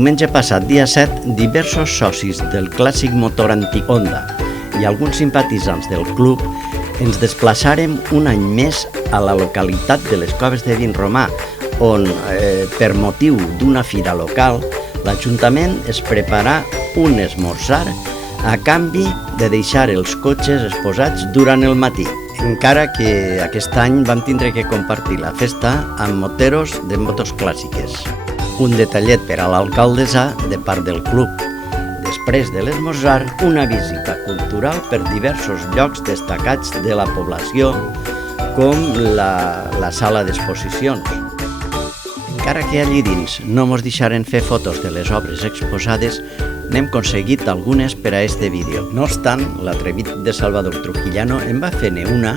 diumenge passat, dia 7, diversos socis del clàssic motor antic Honda i alguns simpatitzants del club ens desplaçàrem un any més a la localitat de les Coves de Vinromà, on, per motiu d'una fira local, l'Ajuntament es preparà un esmorzar a canvi de deixar els cotxes exposats durant el matí, encara que aquest any vam tindre que compartir la festa amb moteros de motos clàssiques. Un detallet per a l'alcaldessa de part del club. Després de l'esmorzar, una visita cultural per diversos llocs destacats de la població, com la sala d'exposicions. Encara que allí dins no mos deixaren fer fotos de les obres exposades, n'hem aconseguit algunes per a este vídeo. No obstant, l'atrevit de Salvador Trujillano en va fer-ne una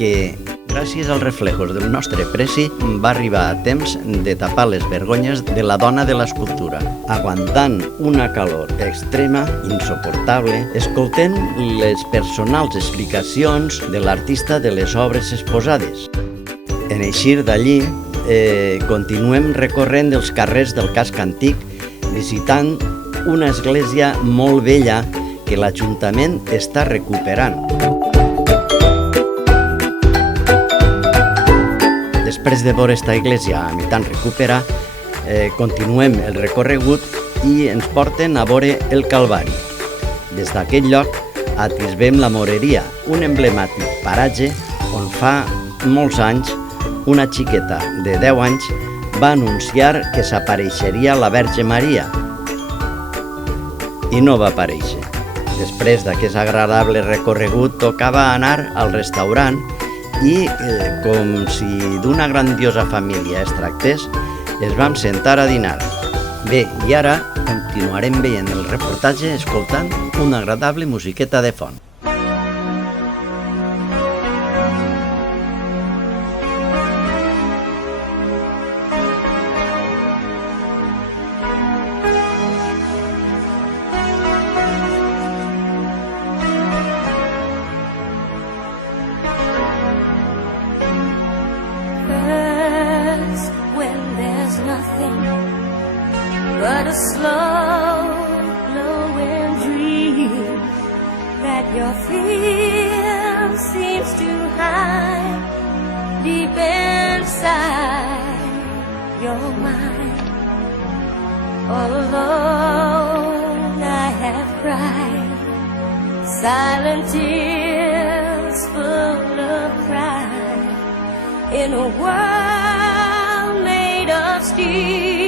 que, gràcies als reflejos del nostre preci, va arribar a temps de tapar les vergonyes de la dona de l'escultura. Aguantant una calor extrema, insuportable, escoltem les personals explicacions de l'artista de les obres exposades. En eixir d'allí, continuem recorrent els carrers del casc antic, visitant una església molt vella que l'Ajuntament està recuperant. Després de veure esta església a mitant recuperar, continuem el recorregut i ens porten a veure el Calvari. Des d'aquest lloc atisbem la Moreria, un emblemàtic paratge on fa molts anys una xiqueta de 10 anys va anunciar que s'apareixeria la Verge Maria i no va aparèixer. Després d'aquest agradable recorregut tocava anar al restaurant i, com si d'una grandiosa família es tractés, es vam sentar a dinar. Bé, i ara continuarem veient el reportatge escoltant una agradable musiqueta de fons. But a slow glowing dream that your fear seems to hide deep inside your mind. All alone I have cried silent tears full of pride in a world made of steel.